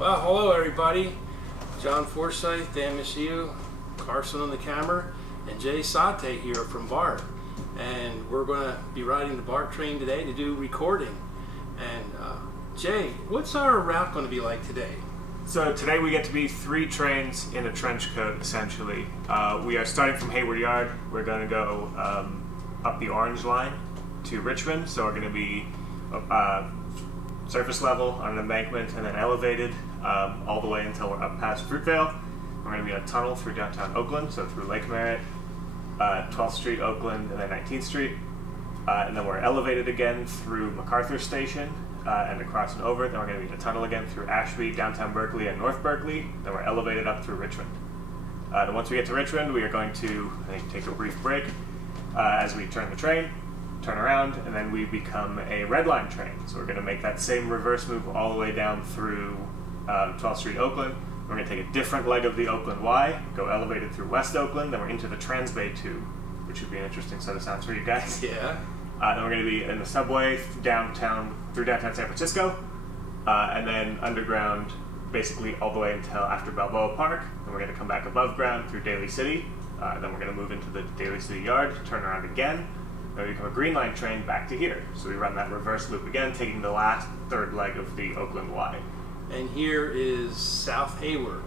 Well, hello everybody. John Forsyth, Dan Michiu, Carson on the camera, and Jay Sathe here from BART. And we're going to be riding the BART train today to do recording. And Jay, what's our route going to be like today? So today we get to be 3 trains in a trench coat, essentially. We are starting from Hayward Yard. We're going to go up the Orange Line to Richmond. So we're going to be surface level on an embankment and then elevated all the way until we're up past Fruitvale. We're going to be in a tunnel through downtown Oakland, so through Lake Merritt, 12th Street, Oakland, and then 19th Street. And then we're elevated again through MacArthur Station and across and over. Then we're going to be in a tunnel again through Ashby, downtown Berkeley, and North Berkeley. Then we're elevated up through Richmond. Then once we get to Richmond, we are going to, I think, take a brief break as we turn the train, turn around, and then we become a red line train. So we're going to make that same reverse move all the way down through 12th Street, Oakland. We're going to take a different leg of the Oakland Y, go elevated through West Oakland, then we're into the Transbay Tube, which should be an interesting set of sounds for you guys. Yeah. Then we're going to be in the subway through downtown San Francisco, and then underground basically all the way until after Balboa Park. Then we're going to come back above ground through Daly City. Then we're going to move into the Daly City Yard, turn around again, then we become a green line train back to here. So we run that reverse loop again, taking the last third leg of the Oakland Y. And here is South Hayward.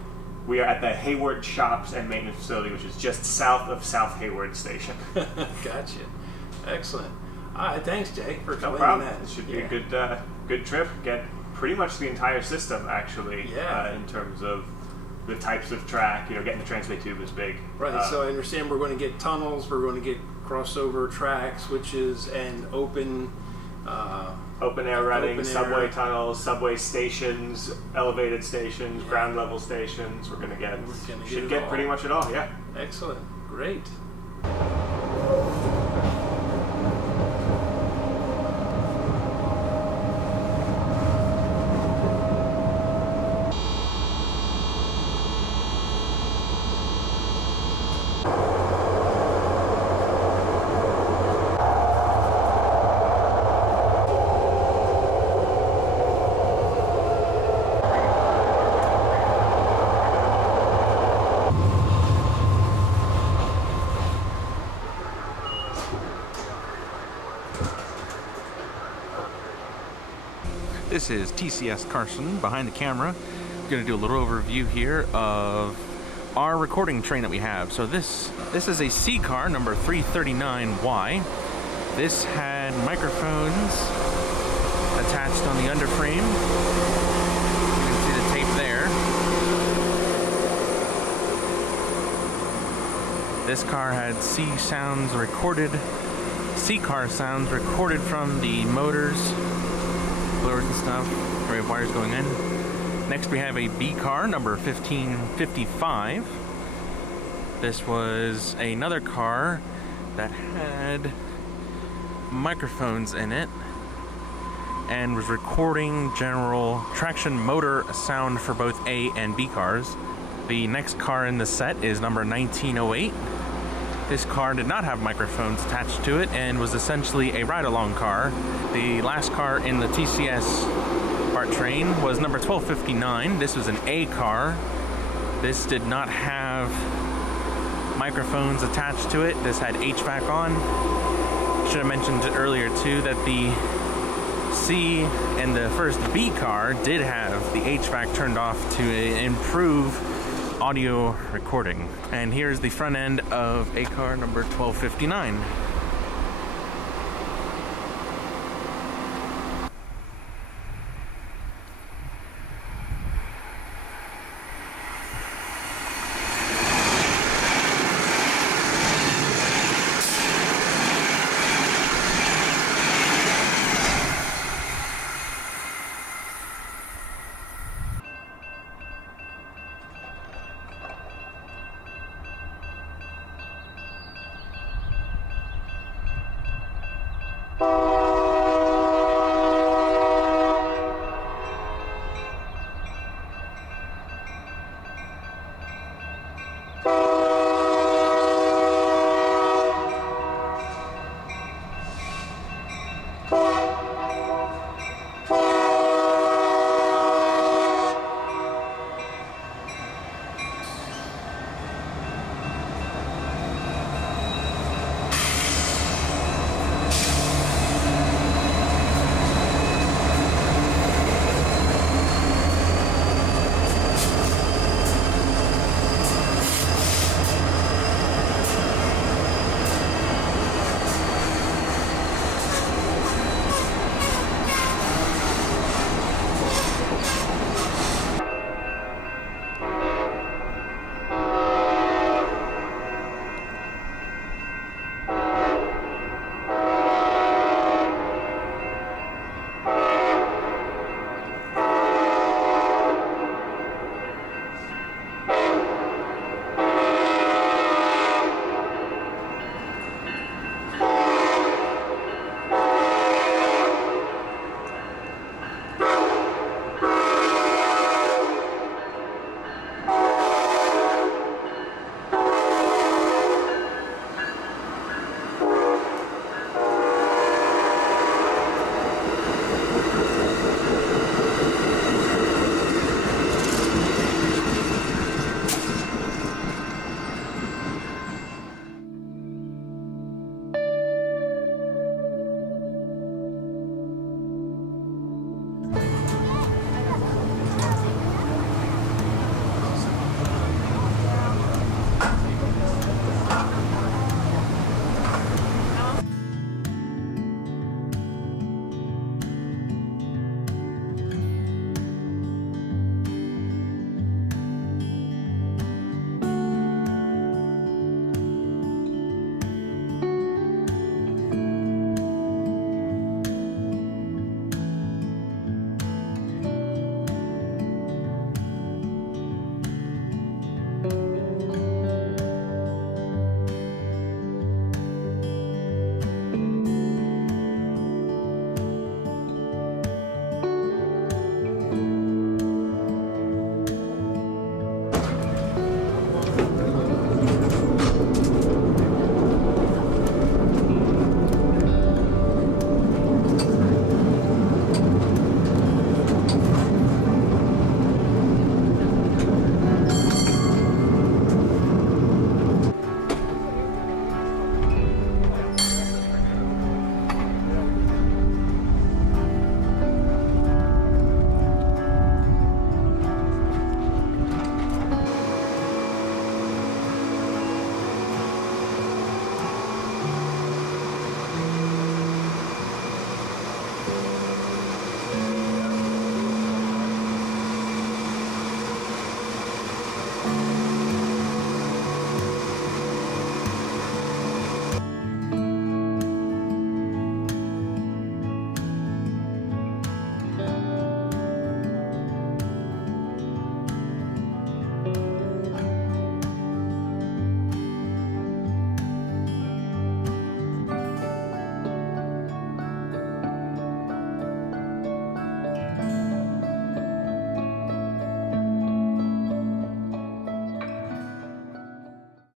We are at the Hayward Shops and Maintenance Facility, which is just south of South Hayward Station. Gotcha. Excellent. All right, thanks, Jay, for explaining No problem. that. It should be a good trip. Get pretty much the entire system, actually, in terms of the types of track. You know, getting the Transbay Tube is big. Right, so I understand we're going to get tunnels, we're going to get crossover track switches, and open air running, subway tunnels, subway stations, elevated stations, ground level stations. We're going to get, should get pretty much it all, yeah. Excellent, great. This is TCS Carson behind the camera. I'm going to do a little overview here of our recording train that we have. So this is a C car number 339Y. This had microphones attached on the underframe. You can see the tape there. This car had C car sounds recorded from the motors, blowers and stuff, we have wires going in. Next we have a B car, number 1555. This was another car that had microphones in it and was recording general traction motor sound for both A and B cars. The next car in the set is number 1908. This car did not have microphones attached to it and was essentially a ride-along car. The last car in the TCS BART train was number 1259. This was an A car. This did not have microphones attached to it. This had HVAC on. Should have mentioned earlier too that the C and the first B car did have the HVAC turned off to improve audio recording. And here's the front end of A car number 1259.